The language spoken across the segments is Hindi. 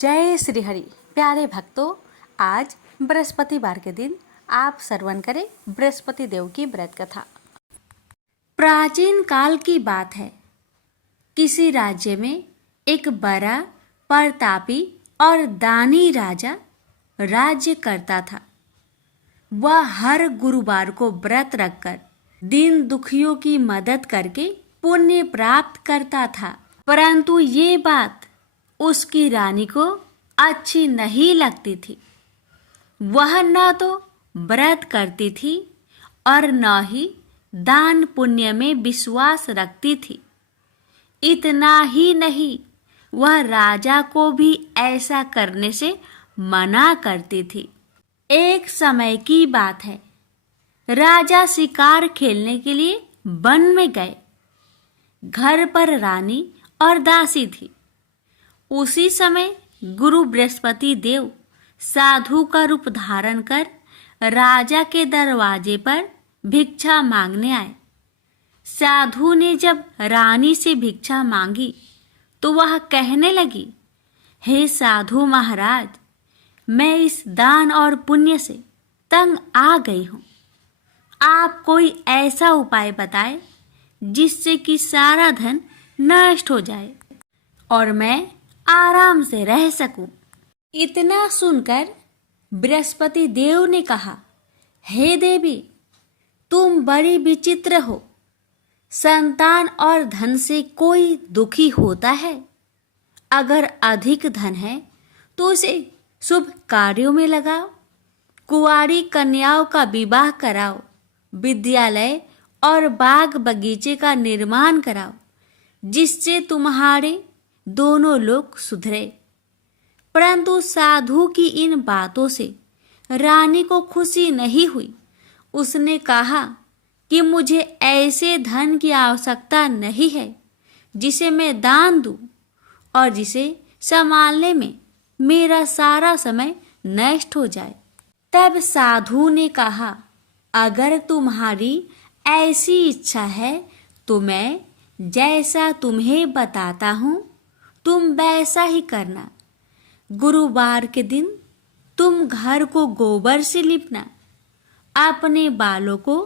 जय श्री हरि। प्यारे भक्तों, आज बृहस्पतिवार के दिन आप श्रवण करें बृहस्पति देव की व्रत कथा। प्राचीन काल की बात है। किसी राज्य में एक बड़ा प्रतापी और दानी राजा राज्य करता था। वह हर गुरुवार को व्रत रखकर दीन दुखियों की मदद करके पुण्य प्राप्त करता था। परंतु ये बात उसकी रानी को अच्छी नहीं लगती थी। वह न तो व्रत करती थी और न ही दान पुण्य में विश्वास रखती थी। इतना ही नहीं, वह राजा को भी ऐसा करने से मना करती थी। एक समय की बात है। राजा शिकार खेलने के लिए वन में गए। घर पर रानी और दासी थी। उसी समय गुरु बृहस्पति देव साधु का रूप धारण कर राजा के दरवाजे पर भिक्षा मांगने आए। साधु ने जब रानी से भिक्षा मांगी तो वह कहने लगी, हे साधु महाराज, मैं इस दान और पुण्य से तंग आ गई हूँ। आप कोई ऐसा उपाय बताएं जिससे कि सारा धन नष्ट हो जाए और मैं आराम से रह सकूं। इतना सुनकर बृहस्पति देव ने कहा, हे देवी, तुम बड़ी विचित्र हो। संतान और धन से कोई दुखी होता है? अगर अधिक धन है तो उसे शुभ कार्यों में लगाओ, कुंवारी कन्याओं का विवाह कराओ, विद्यालय और बाग बगीचे का निर्माण कराओ, जिससे तुम्हारे दोनों लोग सुधरे। परंतु साधु की इन बातों से रानी को खुशी नहीं हुई। उसने कहा कि मुझे ऐसे धन की आवश्यकता नहीं है जिसे मैं दान दूं और जिसे संभालने में मेरा सारा समय नष्ट हो जाए। तब साधु ने कहा, अगर तुम्हारी ऐसी इच्छा है तो मैं जैसा तुम्हें बताता हूँ तुम वैसा ही करना। गुरुवार के दिन तुम घर को गोबर से लिपना, अपने बालों को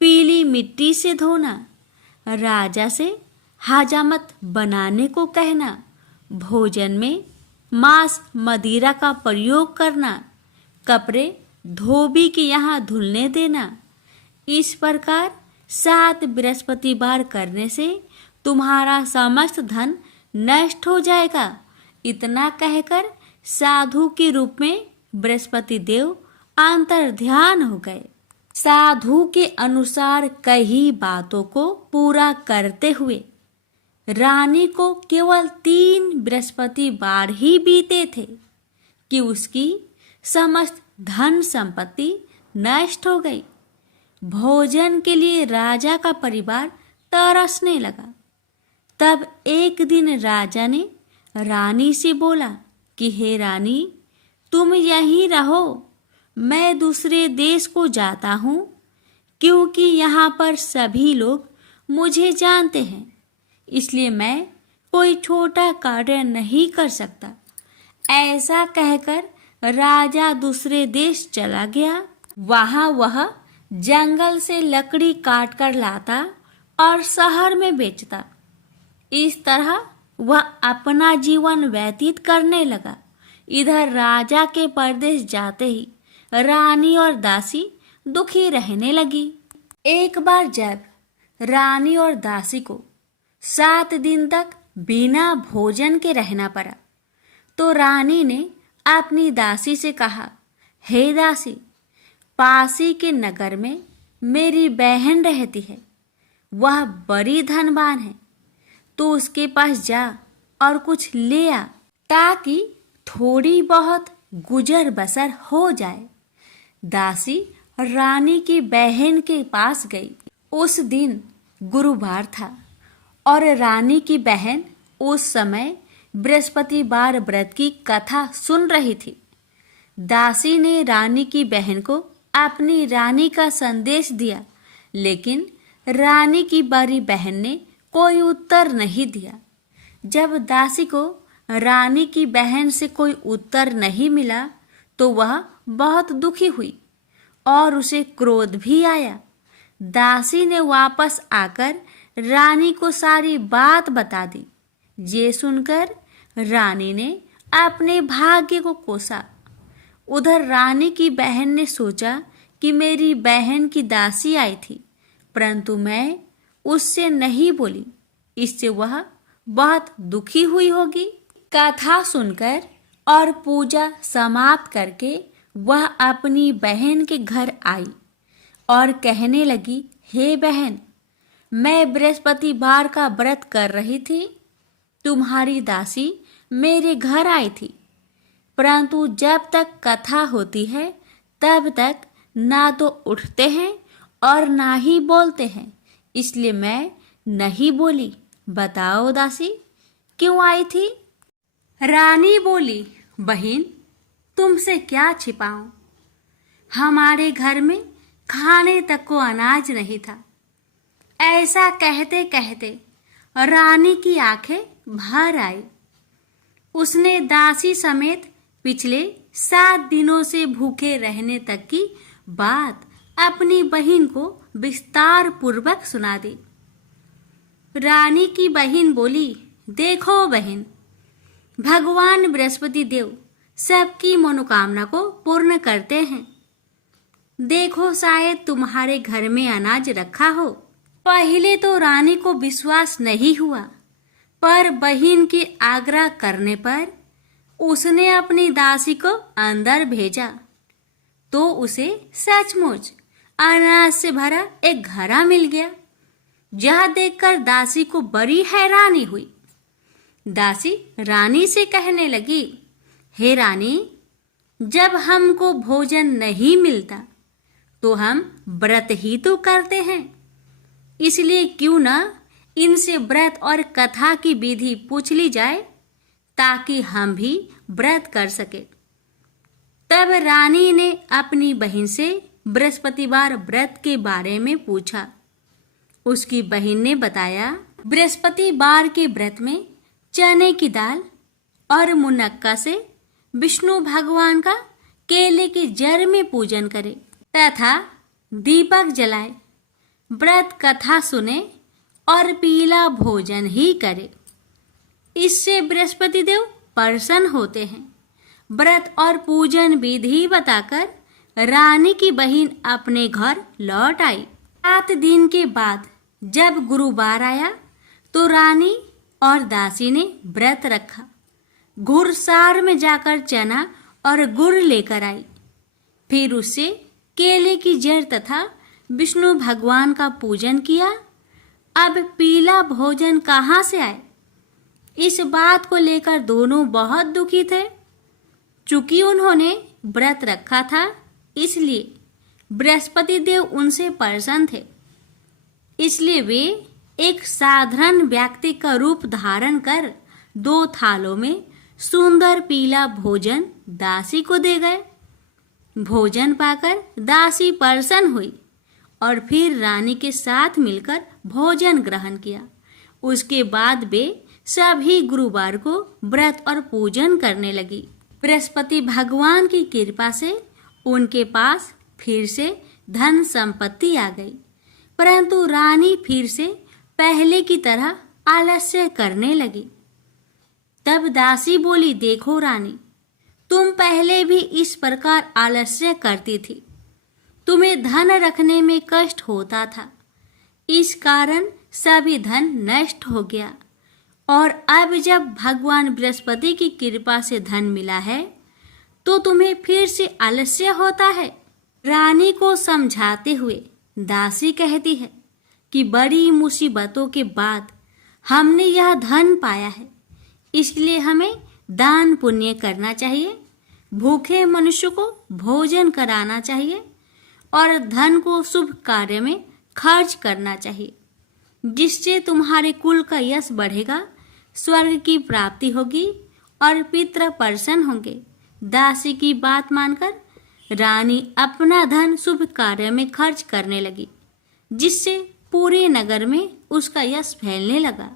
पीली मिट्टी से धोना, राजा से हजामत बनाने को कहना, भोजन में मांस मदिरा का प्रयोग करना, कपड़े धोबी के यहाँ धुलने देना। इस प्रकार 7 बृहस्पतिवार करने से तुम्हारा समस्त धन नष्ट हो जाएगा। इतना कहकर साधु के रूप में बृहस्पति देव अंतर ध्यान हो गए। साधु के अनुसार कई बातों को पूरा करते हुए रानी को केवल 3 बृहस्पतिवार ही बीते थे कि उसकी समस्त धन संपत्ति नष्ट हो गई। भोजन के लिए राजा का परिवार तरसने लगा। तब एक दिन राजा ने रानी से बोला कि हे रानी, तुम यहीं रहो, मैं दूसरे देश को जाता हूँ, क्योंकि यहाँ पर सभी लोग मुझे जानते हैं, इसलिए मैं कोई छोटा कार्य नहीं कर सकता। ऐसा कहकर राजा दूसरे देश चला गया। वहाँ वह जंगल से लकड़ी काट कर लाता और शहर में बेचता। इस तरह वह अपना जीवन व्यतीत करने लगा। इधर राजा के परदेश जाते ही रानी और दासी दुखी रहने लगी। एक बार जब रानी और दासी को 7 दिन तक बिना भोजन के रहना पड़ा तो रानी ने अपनी दासी से कहा, हे दासी, पासी के नगर में मेरी बहन रहती है। वह बड़ी धनवान है, तो उसके पास जा और कुछ ले आ, ताकि थोड़ी बहुत गुजर बसर हो जाए। दासी रानी की बहन के पास गई। उस दिन गुरुवार था और रानी की बहन उस समय बृहस्पतिवार व्रत की कथा सुन रही थी। दासी ने रानी की बहन को अपनी रानी का संदेश दिया, लेकिन रानी की बड़ी बहन ने कोई उत्तर नहीं दिया। जब दासी को रानी की बहन से कोई उत्तर नहीं मिला तो वह बहुत दुखी हुई और उसे क्रोध भी आया। दासी ने वापस आकर रानी को सारी बात बता दी। ये सुनकर रानी ने अपने भाग्य को कोसा। उधर रानी की बहन ने सोचा कि मेरी बहन की दासी आई थी, परंतु मैं उससे नहीं बोली, इससे वह बहुत दुखी हुई होगी। कथा सुनकर और पूजा समाप्त करके वह अपनी बहन के घर आई और कहने लगी, हे बहन, मैं बृहस्पतिवार का व्रत कर रही थी। तुम्हारी दासी मेरे घर आई थी, परंतु जब तक कथा होती है तब तक ना तो उठते हैं और ना ही बोलते हैं, इसलिए मैं नहीं बोली। बताओ दासी, क्यों आई थी? रानी बोली, बहन, तुमसे क्या छिपाऊं? हमारे घर में खाने तक को अनाज नहीं था। ऐसा कहते कहते रानी की आंखें भर आई। उसने दासी समेत पिछले 7 दिनों से भूखे रहने तक की बात अपनी बहन को विस्तार पूर्वक सुना दी। रानी की बहन बोली, देखो बहन, भगवान बृहस्पति देव सबकी मनोकामना को पूर्ण करते हैं। देखो, शायद तुम्हारे घर में अनाज रखा हो। पहले तो रानी को विश्वास नहीं हुआ, पर बहन के आग्रह करने पर उसने अपनी दासी को अंदर भेजा तो उसे सचमुच अनाज से भरा एक घड़ा मिल गया। यह देखकर दासी को बड़ी हैरानी हुई। दासी रानी से कहने लगी, हे रानी, जब हमको भोजन नहीं मिलता तो हम व्रत ही तो करते हैं, इसलिए क्यों ना इनसे व्रत और कथा की विधि पूछ ली जाए ताकि हम भी व्रत कर सके। तब रानी ने अपनी बहन से बृहस्पतिवार व्रत के बारे में पूछा। उसकी बहन ने बताया, बृहस्पतिवार के व्रत में चने की दाल और मुनक्का से विष्णु भगवान का केले के जड़ में पूजन करे तथा दीपक जलाए, व्रत कथा सुने और पीला भोजन ही करे। इससे बृहस्पति देव प्रसन्न होते हैं। व्रत और पूजन विधि बताकर रानी की बहन अपने घर लौट आई। 7 दिन के बाद जब गुरुवार आया तो रानी और दासी ने व्रत रखा। घुड़सार में जाकर चना और गुड़ लेकर आई। फिर उससे केले की जड़ तथा विष्णु भगवान का पूजन किया। अब पीला भोजन कहाँ से आए? इस बात को लेकर दोनों बहुत दुखी थे। चूंकि उन्होंने व्रत रखा था, इसलिए बृहस्पति देव उनसे प्रसन्न थे। इसलिए वे एक साधारण व्यक्ति का रूप धारण कर 2 थालों में सुंदर पीला भोजन दासी को दे गए। भोजन पाकर दासी प्रसन्न हुई और फिर रानी के साथ मिलकर भोजन ग्रहण किया। उसके बाद वे सभी गुरुवार को व्रत और पूजन करने लगी। बृहस्पति भगवान की कृपा से उनके पास फिर से धन संपत्ति आ गई, परंतु रानी फिर से पहले की तरह आलस्य करने लगी। तब दासी बोली, देखो रानी, तुम पहले भी इस प्रकार आलस्य करती थी। तुम्हें धन रखने में कष्ट होता था, इस कारण सभी धन नष्ट हो गया, और अब जब भगवान बृहस्पति की कृपा से धन मिला है तो तुम्हें फिर से आलस्य होता है। रानी को समझाते हुए दासी कहती है कि बड़ी मुसीबतों के बाद हमने यह धन पाया है, इसलिए हमें दान पुण्य करना चाहिए, भूखे मनुष्य को भोजन कराना चाहिए और धन को शुभ कार्य में खर्च करना चाहिए, जिससे तुम्हारे कुल का यश बढ़ेगा, स्वर्ग की प्राप्ति होगी और पितृ प्रसन्न होंगे। दासी की बात मानकर रानी अपना धन शुभ कार्य में खर्च करने लगी, जिससे पूरे नगर में उसका यश फैलने लगा।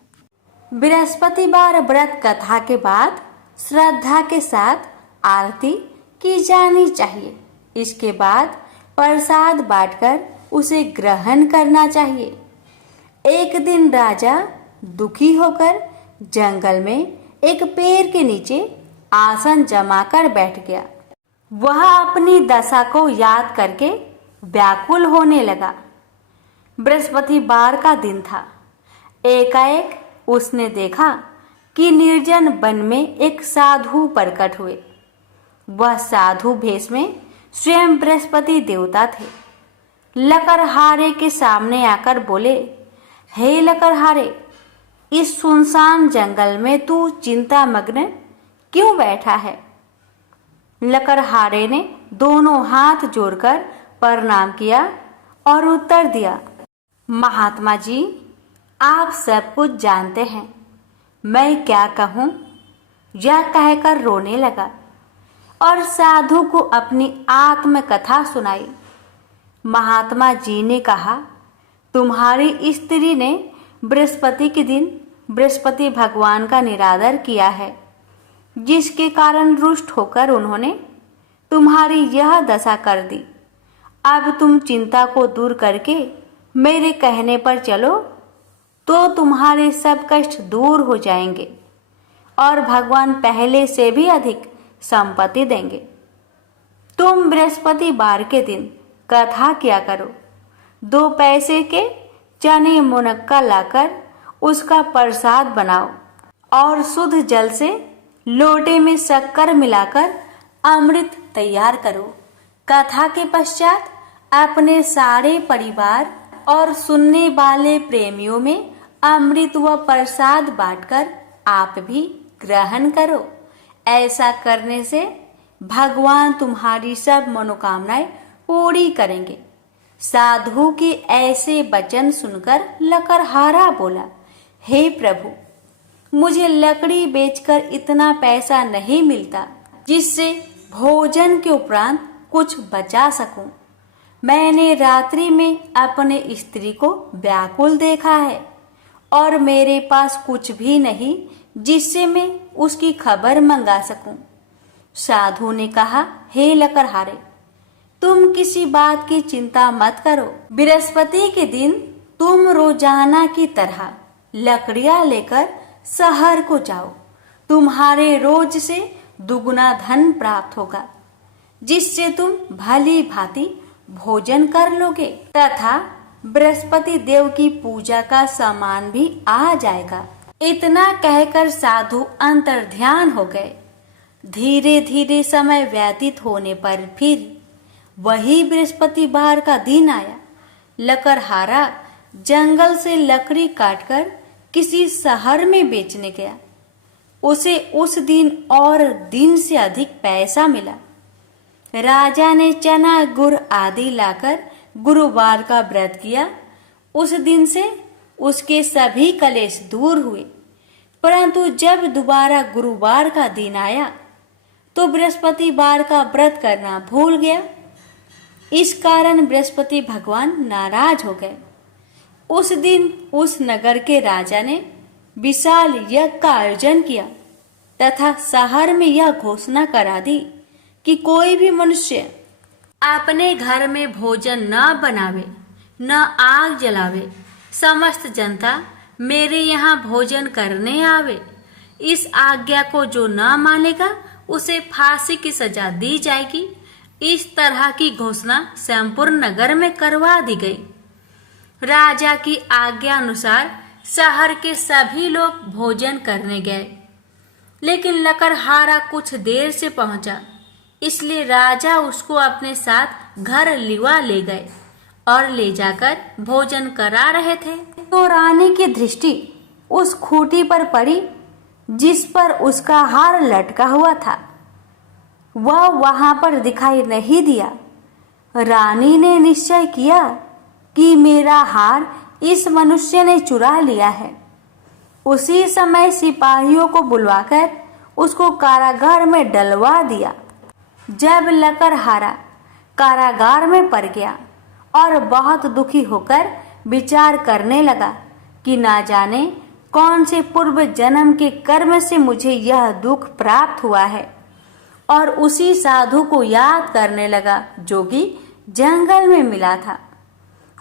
बृहस्पतिवार व्रत कथा के बाद श्रद्धा के साथ आरती की जानी चाहिए। इसके बाद प्रसाद बांटकर उसे ग्रहण करना चाहिए। एक दिन राजा दुखी होकर जंगल में एक पेड़ के नीचे आसन जमाकर बैठ गया। वह अपनी दशा को याद करके व्याकुल होने लगा। बृहस्पतिवार का दिन था। एकाएक उसने देखा कि निर्जन वन में एक साधु प्रकट हुए। वह साधु भेष में स्वयं बृहस्पति देवता थे। लकड़हारे के सामने आकर बोले, हे लकड़हारे, इस सुनसान जंगल में तू चिंता मग्न क्यों बैठा है? लकड़हारे ने दोनों हाथ जोड़कर प्रणाम किया और उत्तर दिया, महात्मा जी, आप सब कुछ जानते हैं, मैं क्या कहूँ? यह कहकर रोने लगा और साधु को अपनी आत्मकथा सुनाई। महात्मा जी ने कहा, तुम्हारी स्त्री ने बृहस्पति के दिन बृहस्पति भगवान का निरादर किया है, जिसके कारण रुष्ट होकर उन्होंने तुम्हारी यह दशा कर दी। अब तुम चिंता को दूर करके मेरे कहने पर चलो तो तुम्हारे सब कष्ट दूर हो जाएंगे और भगवान पहले से भी अधिक संपत्ति देंगे। तुम बृहस्पतिवार के दिन कथा किया करो। 2 पैसे के चने मुनक्का लाकर उसका प्रसाद बनाओ और शुद्ध जल से लोटे में शक्कर मिलाकर अमृत तैयार करो। कथा के पश्चात अपने सारे परिवार और सुनने वाले प्रेमियों में अमृत व प्रसाद बांटकर आप भी ग्रहण करो। ऐसा करने से भगवान तुम्हारी सब मनोकामनाएं पूरी करेंगे। साधु के ऐसे वचन सुनकर लकड़हारा बोला, हे प्रभु, मुझे लकड़ी बेचकर इतना पैसा नहीं मिलता जिससे भोजन के उपरांत कुछ बचा सकूं। मैंने रात्रि में अपने स्त्री को व्याकुल देखा है और मेरे पास कुछ भी नहीं जिससे मैं उसकी खबर मंगा सकूं। साधु ने कहा, हे लकड़हारे, तुम किसी बात की चिंता मत करो। बृहस्पति के दिन तुम रोजाना की तरह लकड़ियां लेकर शहर को जाओ। तुम्हारे रोज से दुगुना धन प्राप्त होगा, जिससे तुम भली भांति भोजन कर लोगे तथा बृहस्पति देव की पूजा का सामान भी आ जाएगा। इतना कहकर साधु अंतर्ध्यान हो गए। धीरे धीरे समय व्यतीत होने पर फिर वही बृहस्पतिवार का दिन आया। लकड़हारा जंगल से लकड़ी काटकर किसी शहर में बेचने गया। उसे उस दिन और दिन से अधिक पैसा मिला। राजा ने चना गुड़ आदि लाकर गुरुवार का व्रत किया। उस दिन से उसके सभी कलेश दूर हुए। परंतु जब दोबारा गुरुवार का दिन आया तो बृहस्पतिवार का व्रत करना भूल गया। इस कारण बृहस्पति भगवान नाराज हो गए। उस दिन उस नगर के राजा ने विशाल यज्ञ का आयोजन किया तथा शहर में यह घोषणा करा दी कि कोई भी मनुष्य अपने घर में भोजन न बनावे, न आग जलावे। समस्त जनता मेरे यहाँ भोजन करने आवे। इस आज्ञा को जो न मानेगा उसे फांसी की सजा दी जाएगी। इस तरह की घोषणा संपूर्ण नगर में करवा दी गई। राजा की आज्ञा अनुसार शहर के सभी लोग भोजन करने गए, लेकिन लकड़हारा कुछ देर से पहुंचा, इसलिए राजा उसको अपने साथ घर लिवा ले गए और ले जाकर भोजन करा रहे थे तो रानी की दृष्टि उस खूंटी पर पड़ी जिस पर उसका हार लटका हुआ था। वह वहां पर दिखाई नहीं दिया। रानी ने निश्चय किया कि मेरा हार इस मनुष्य ने चुरा लिया है। उसी समय सिपाहियों को बुलवाकर उसको कारागार में डलवा दिया। जब लकड़हारा कारागार में पड़ गया और बहुत दुखी होकर विचार करने लगा कि ना जाने कौन से पूर्व जन्म के कर्म से मुझे यह दुख प्राप्त हुआ है। और उसी साधु को याद करने लगा जो कि जंगल में मिला था।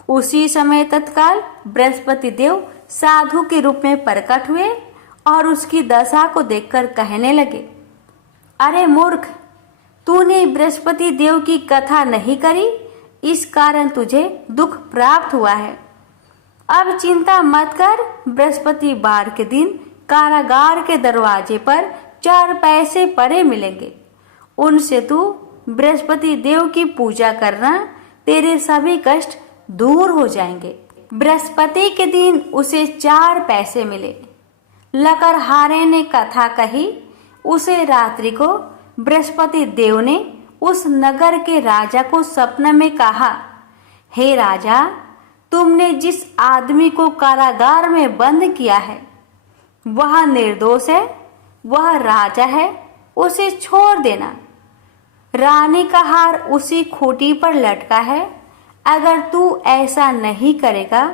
उसी समय तत्काल बृहस्पति देव साधु के रूप में प्रकट हुए और उसकी दशा को देखकर कहने लगे, अरे मूर्ख, तूने बृहस्पति देव की कथा नहीं करी, इस कारण तुझे दुख प्राप्त हुआ है। अब चिंता मत कर, बृहस्पतिवार के दिन कारागार के दरवाजे पर 4 पैसे पड़े मिलेंगे, उनसे तू बृहस्पति देव की पूजा करना, तेरे सभी कष्ट दूर हो जाएंगे। बृहस्पति के दिन उसे 4 पैसे मिले। लकड़हारे ने कथा कही। उसे रात्रि को बृहस्पति देव ने उस नगर के राजा को सपन में कहा, हे राजा, तुमने जिस आदमी को कारागार में बंद किया है वह निर्दोष है, वह राजा है, उसे छोड़ देना। रानी का हार उसी खूंटी पर लटका है, अगर तू ऐसा नहीं करेगा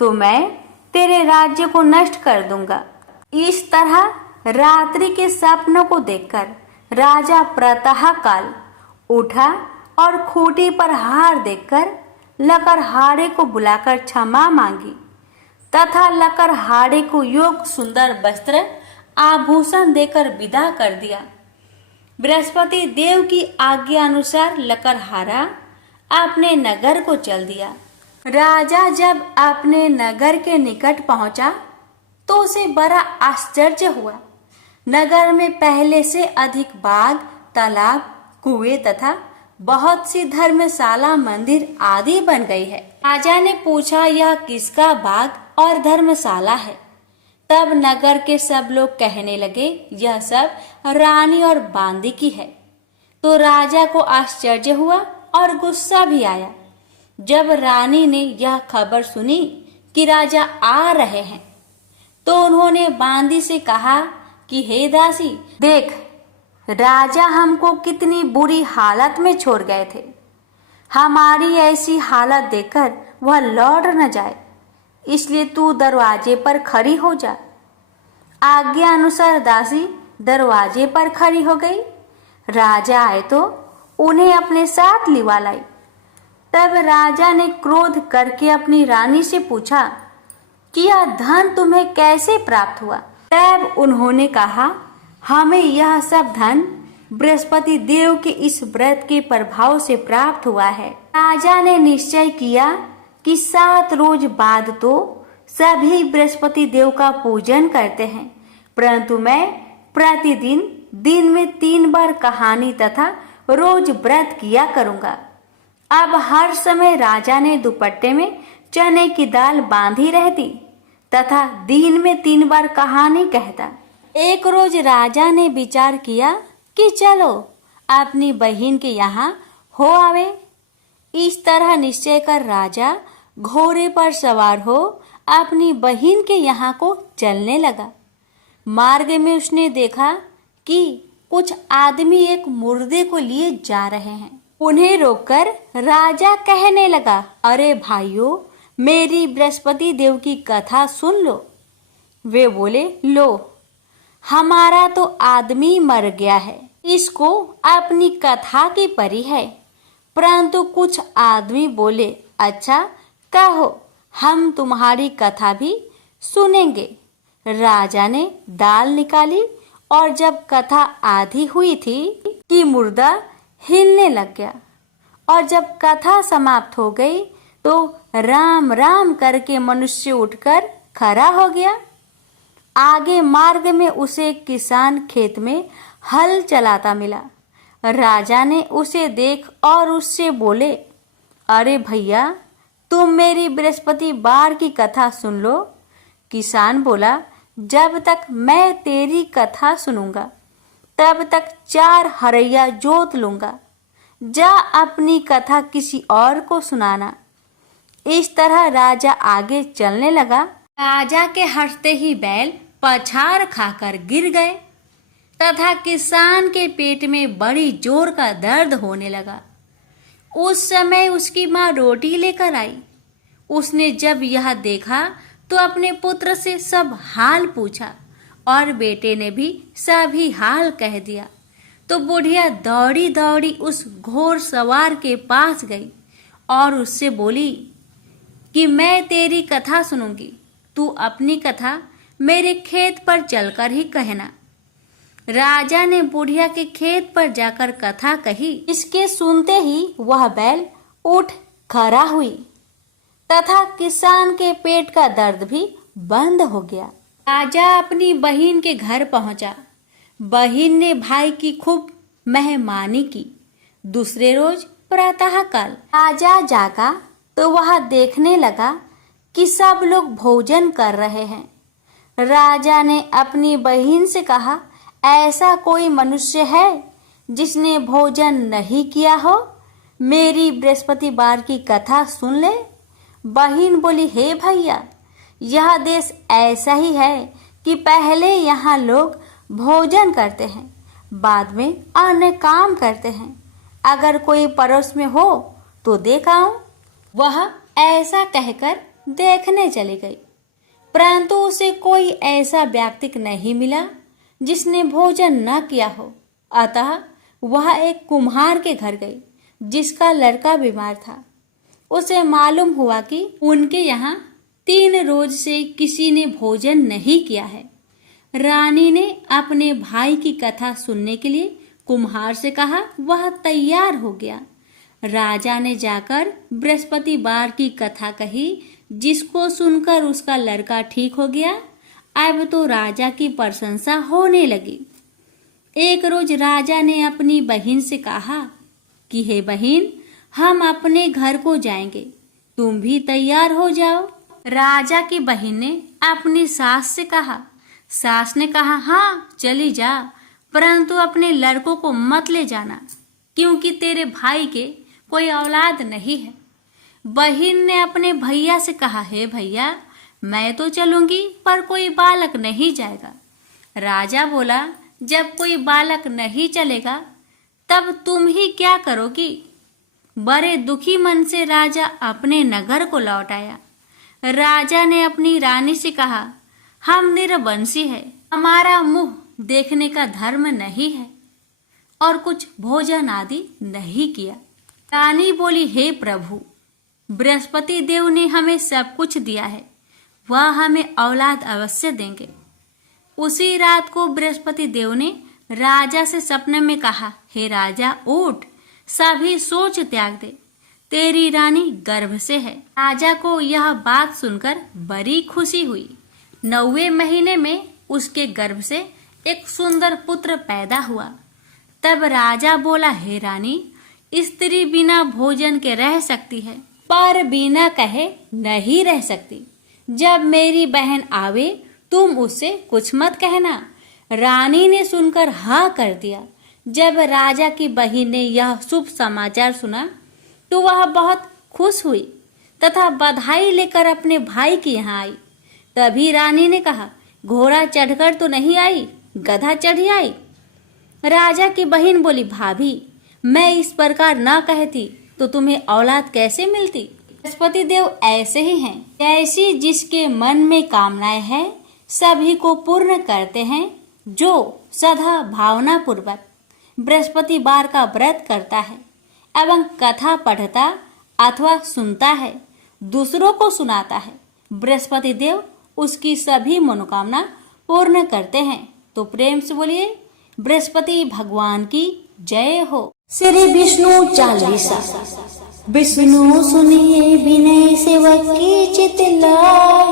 तो मैं तेरे राज्य को नष्ट कर दूंगा। इस तरह रात्रि के सपनों को देखकर राजा प्रातः काल उठा और खूंटी पर हार देखकर लकड़हारे को बुलाकर क्षमा मांगी तथा लकड़हारे को योग सुंदर वस्त्र आभूषण देकर विदा कर दिया। बृहस्पति देव की आज्ञा अनुसार लकड़हारा अपने नगर को चल दिया। राजा जब अपने नगर के निकट पहुंचा तो उसे बड़ा आश्चर्य हुआ। नगर में पहले से अधिक बाग, तालाब, कुएं तथा बहुत सी धर्मशाला, मंदिर आदि बन गई है। राजा ने पूछा, यह किसका बाग और धर्मशाला है? तब नगर के सब लोग कहने लगे, यह सब रानी और बांदी की है। तो राजा को आश्चर्य हुआ और गुस्सा भी आया। जब रानी ने यह खबर सुनी कि राजा आ रहे हैं तो उन्होंने बांदी से कहा कि हे दासी, देख, राजा हमको कितनी बुरी हालत में छोड़ गए थे। हमारी ऐसी हालत देखकर वह लौट न जाए, इसलिए तू दरवाजे पर खड़ी हो जा। आज्ञा अनुसार दासी दरवाजे पर खड़ी हो गई। राजा आए तो उन्हें अपने साथ लिवा लाई। तब राजा ने क्रोध करके अपनी रानी से पूछा कि यह धन तुम्हें कैसे प्राप्त हुआ? तब उन्होंने कहा, हमें यह सब धन बृहस्पति देव के इस व्रत के प्रभाव से प्राप्त हुआ है। राजा ने निश्चय किया कि 7 रोज बाद तो सभी बृहस्पति देव का पूजन करते हैं, परंतु मैं प्रतिदिन दिन में 3 बार कहानी तथा रोज व्रत किया करूंगा। अब हर समय राजा ने दुपट्टे में चने की दाल बांधी रहती तथा दिन में 3 बार कहानी कहता। एक रोज राजा ने विचार किया कि चलो अपनी बहन के यहाँ हो आवे। इस तरह निश्चय कर राजा घोड़े पर सवार हो अपनी बहन के यहाँ को चलने लगा। मार्ग में उसने देखा कि कुछ आदमी एक मुर्दे को लिए जा रहे हैं। उन्हें रोककर राजा कहने लगा, अरे भाइयों, मेरी बृहस्पति देव की कथा सुन लो। वे बोले, लो, हमारा तो आदमी मर गया है, इसको अपनी कथा की परी है। परंतु कुछ आदमी बोले, अच्छा कहो, हम तुम्हारी कथा भी सुनेंगे। राजा ने दाल निकाली और जब कथा आधी हुई थी कि मुर्दा हिलने लग गया और जब कथा समाप्त हो गई तो राम राम करके मनुष्य उठकर खड़ा हो गया। आगे मार्ग में उसे किसान खेत में हल चलाता मिला। राजा ने उसे देख और उससे बोले, अरे भैया, तुम मेरी बृहस्पतिवार की कथा सुन लो। किसान बोला, जब तक मैं तेरी कथा सुनूंगा तब तक 4 हरैया जोत लूंगा। जा अपनी कथा किसी और को सुनाना। इस तरह राजा आगे चलने लगा। राजा के हंसते ही बैल पछाड़ खाकर गिर गए तथा किसान के पेट में बड़ी जोर का दर्द होने लगा। उस समय उसकी माँ रोटी लेकर आई। उसने जब यह देखा तो अपने पुत्र से सब हाल पूछा और बेटे ने भी सभी हाल कह दिया। तो बुढ़िया दौड़ी दौड़ी उस घोड़ सवार के पास गई और उससे बोली कि मैं तेरी कथा सुनूंगी, तू अपनी कथा मेरे खेत पर चलकर ही कहना। राजा ने बुढ़िया के खेत पर जाकर कथा कही। इसके सुनते ही वह बैल उठ खड़ा हुई तथा किसान के पेट का दर्द भी बंद हो गया। राजा अपनी बहन के घर पहुंचा। बहन ने भाई की खूब मेहमानी की। दूसरे रोज प्रातःकाल राजा जागा तो वह देखने लगा कि सब लोग भोजन कर रहे हैं। राजा ने अपनी बहन से कहा, ऐसा कोई मनुष्य है जिसने भोजन नहीं किया हो? मेरी बृहस्पतिवार की कथा सुन ले। बहन बोली, हे भैया, यह देश ऐसा ही है कि पहले यहाँ लोग भोजन करते हैं, बाद में अन्य काम करते हैं। अगर कोई पड़ोस में हो तो देख आऊं। वह ऐसा कहकर देखने चली गई, परंतु उसे कोई ऐसा व्यक्ति नहीं मिला जिसने भोजन न किया हो। अतः वह एक कुम्हार के घर गई जिसका लड़का बीमार था। उसे मालूम हुआ कि उनके यहाँ 3 रोज से किसी ने भोजन नहीं किया है। रानी ने अपने भाई की कथा सुनने के लिए कुम्हार से कहा। वह तैयार हो गया। राजा ने जाकर बृहस्पतिवार की कथा कही, जिसको सुनकर उसका लड़का ठीक हो गया। अब तो राजा की प्रशंसा होने लगी। एक रोज राजा ने अपनी बहन से कहा कि हे बहन, हम अपने घर को जाएंगे, तुम भी तैयार हो जाओ। राजा की बहन ने अपनी सास से कहा। सास ने कहा, हाँ चली जा, परंतु अपने लड़कों को मत ले जाना, क्योंकि तेरे भाई के कोई औलाद नहीं है। बहन ने अपने भैया से कहा, हे भैया, मैं तो चलूंगी पर कोई बालक नहीं जाएगा। राजा बोला, जब कोई बालक नहीं चलेगा तब तुम ही क्या करोगी? बड़े दुखी मन से राजा अपने नगर को लौट आया। राजा ने अपनी रानी से कहा, हम निरवंशी है, हमारा मुंह देखने का धर्म नहीं है और कुछ भोजन आदि नहीं किया। रानी बोली, हे प्रभु, बृहस्पति देव ने हमें सब कुछ दिया है, वह हमें औलाद अवश्य देंगे। उसी रात को बृहस्पति देव ने राजा से सपने में कहा, हे राजा, उठ, सभी सोच त्याग दे, तेरी रानी गर्भ से है। राजा को यह बात सुनकर बड़ी खुशी हुई। 9वें महीने में उसके गर्भ से एक सुंदर पुत्र पैदा हुआ। तब राजा बोला, हे रानी, स्त्री बिना भोजन के रह सकती है, पर बिना कहे नहीं रह सकती। जब मेरी बहन आवे तुम उससे कुछ मत कहना। रानी ने सुनकर हाँ कर दिया। जब राजा की बहन ने यह शुभ समाचार सुना तो वह बहुत खुश हुई तथा बधाई लेकर अपने भाई के यहाँ आई। तभी रानी ने कहा, घोड़ा चढ़कर तो नहीं आई, गधा चढ़ी आई। राजा की बहन बोली, भाभी, मैं इस प्रकार न कहती तो तुम्हें औलाद कैसे मिलती? बृहस्पति देव ऐसे ही हैं, ऐसी जिसके मन में कामनाएं हैं सभी को पूर्ण करते हैं। जो सदा भावना पूर्वक बृहस्पतिवार का व्रत करता है एवं कथा पढ़ता अथवा सुनता है, दूसरों को सुनाता है, बृहस्पति देव उसकी सभी मनोकामना पूर्ण करते हैं। तो प्रेम से बोलिए, बृहस्पति भगवान की जय हो। श्री विष्णु चालीसा। विष्णु सुनिए विनय सेवक की चित लाय,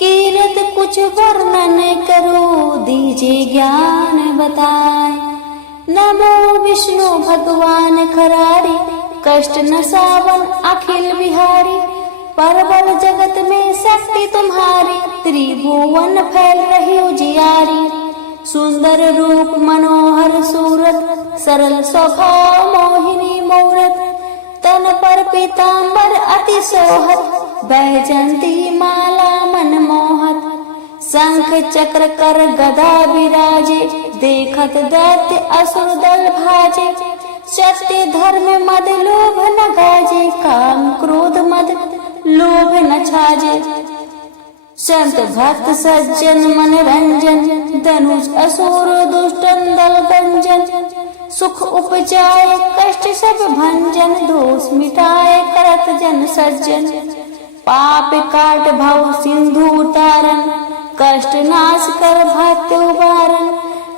कीरत कुछ वर्णन करो दीजिए ज्ञान बताए। नमो विष्णु भगवान खरारी, कष्ट न सावन अखिल बिहारी। परबल जगत में शक्ति तुम्हारी, त्रिभुवन फैल रही उजियारी। सुंदर रूप मनोहर सूरत, सरल स्वभाव मोहिनी मूरत। तन पर पीतांबर अति सोहत, बैजंती माला मन मोहत। शंख चक्र कर गदा विराजे, देखत दैत्य असुर दल भाजे। सत्य धर्म मद लोभ न गाजे, काम क्रोध मद लोभ न छाजे। संत भक्त सज्जन मनोरंजन, धनुष असुर दुष्टन दल गंजन, सुख उपजाए कष्ट सब भंजन, दोष मिटाए करत जन सज्जन, पाप काट भव सिंधु उतारन, कष्ट नाश कर भक्त उबारन,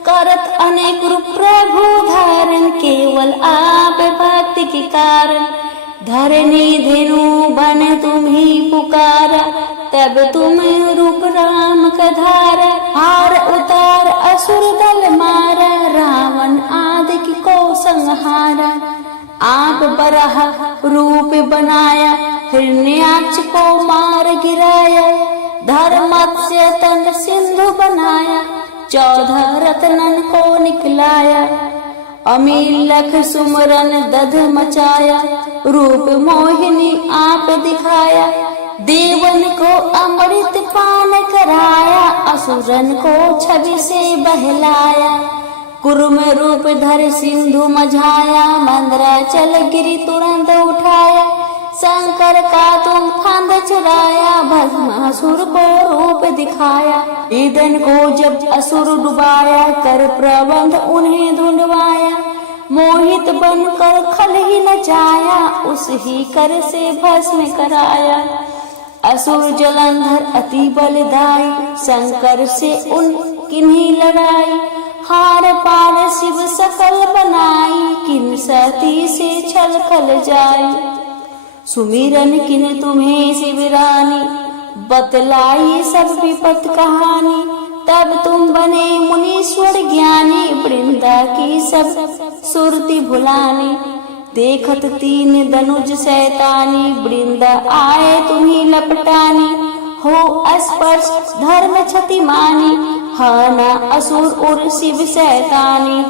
करत अनेक रूप प्रभु धारण, केवल आप भक्ति के कारण, धरनी धेनु बन तुम ही पुकारा, तब तुम रूप राम का धारा, हार उतार असुर दल मारा, रावण आदि की को संहारा, आप बराह रूप बनाया, हिरण्याक्ष को मार गिराया, धर्मत्स्य तन सिंधु बनाया, 14 रत्नन को निकलाया, अमीर लख सुमरन दध मचाया, रूप मोहिनी आप दिखाया, देवन को अमृत पान कराया, असुरन को छवि से बहलाया, कुर्म रूप धर सिंधु मझाया, मंदराचल गिरि तुरंत उठाया, शंकर का तुम फंद चुराया, भस्मासुर को रूप दिखाया, ईदन को जब असुर डुबाया, कर प्रबंध उन्हें ढूंढवाया, मोहित बनकर खल ही नचाया, उस ही कर से भस्म कराया, असुर जलंधर अति बलदाई, शंकर से उन किन्हीं लड़ाई, हार पार शिव सकल बनाई, किन सती से छल खल जाई, सुमिरन किन तुम्हें शिवरानी, बतलाई सब विपत कहानी, तब तुम बने मुनीश्वर ज्ञानी, वृंदा की सब सुरति भुलानी, देखत 3 धनुज शैतानी, वृंदा आए तुम्ही लपटानी, हो स्पर्श धर्म क्षति मानी, हाना असुर और शिव शैतानी,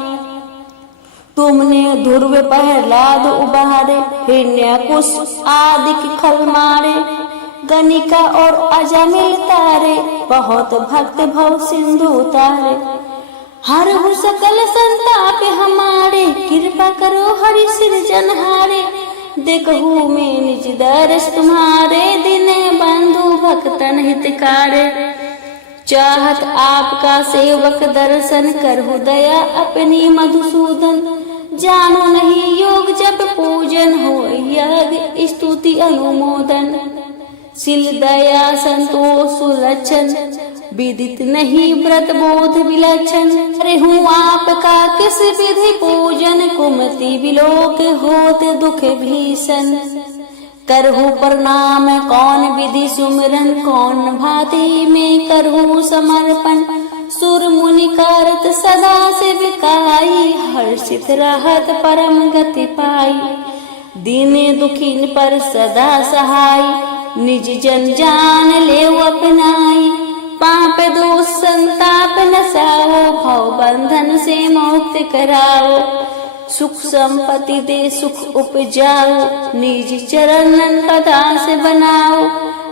तुमने ध्रुव प्रहलाद उबारे, हिरण्याकुश आदि की खल मारे, गणिका और अजमिल तारे, बहुत भक्त भव सिंधु उतारे, हरहु सकल संताप हमारे, कृपा करो हरि सिरजनहारे, देखहु में निज दर्श तुम्हारे, दिने बंधु भक्तन हितकारे, चाहत आपका सेवक दर्शन, करहु दया अपनी मधुसूदन, जानो नहीं योग जब पूजन, हो यज्ञ स्तुति अनुमोदन, शील दया संतोष सुलक्षण, विदित नहीं व्रत बोध विलक्षण, अरे हूँ आपका किस विधि पूजन, कुमति विलोक होत दुख भीषण, करहु प्रणाम कौन विधि सुमिरन, कौन भांति में करहु समर्पण, सुर मुनि करत सदा सेविकाई, हर्षित रहत परम गति पाई, दीने दुखीन पर सदा सहाय, निज जन जान ले अपनाई, पाप दोष संताप नसाओ, भव बंधन से मुक्त कराओ, सुख संपत्ति दे सुख उपजाओ, निज चरणन का दास बनाओ,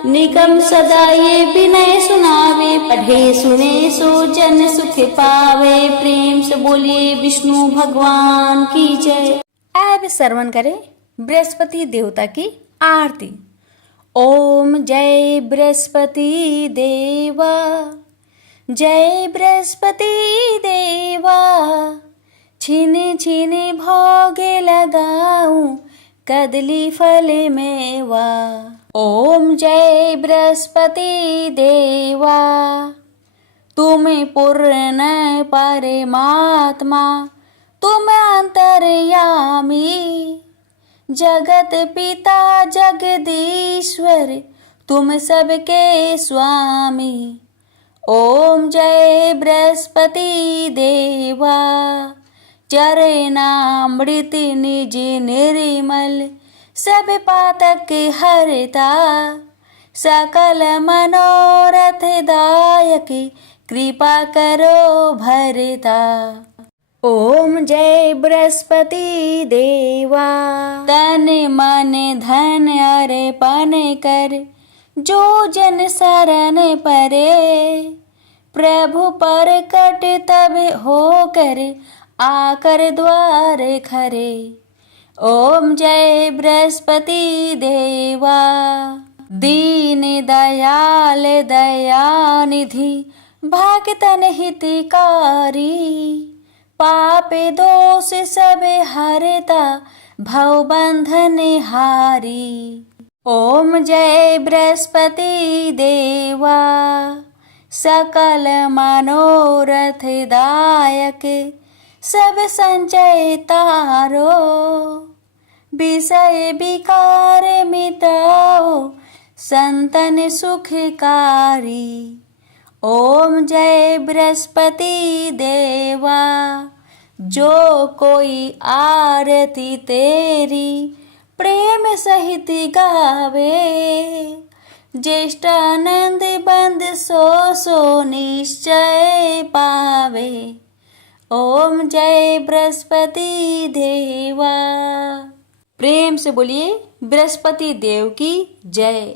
निगम सदा ये विनय सुनावे, पढ़े सुने सो जन सुख पावे, प्रेम से बोलिए विष्णु भगवान की जय। अब श्रवण करें बृहस्पति देवता की आरती। ओम जय बृहस्पति देवा, जय बृहस्पति देवा, छीने छीने भोगे लगाऊं, कदली फल मेवा। ओम जय बृहस्पति देवा, तुम पूर्ण परमात्मा, तुम अंतर्यामी, जगत पिता जगदीश्वर, तुम सबके स्वामी। ओम जय बृहस्पति देवा, चरणामृत निज निर्मल, सब पातक हरता, सकल मनोरथ दायक, कृपा करो भरता। ओम जय बृहस्पति देवा, तन मन धन अर्पण कर, जो जन शरण परे, प्रभु पर कट तब हो कर, आकर द्वार खरे। ओम जय बृहस्पति देवा, दीन दयाल दयानिधि भक्तन हितकारी, पापे दोष सब हरता भव बंधन हारी। ओम जय बृहस्पति देवा, सकल मनोरथ दायक, सब संचय तारो, विषय विकार मिटाओ संतन सुखकारी। ओम जय बृहस्पति देवा, जो कोई आरती तेरी प्रेम सहित गावे, ज्येष्ठानंद बंद सो निश्चय पावे। ओम जय बृहस्पति देवा। प्रेम से बोलिए बृहस्पति देव की जय।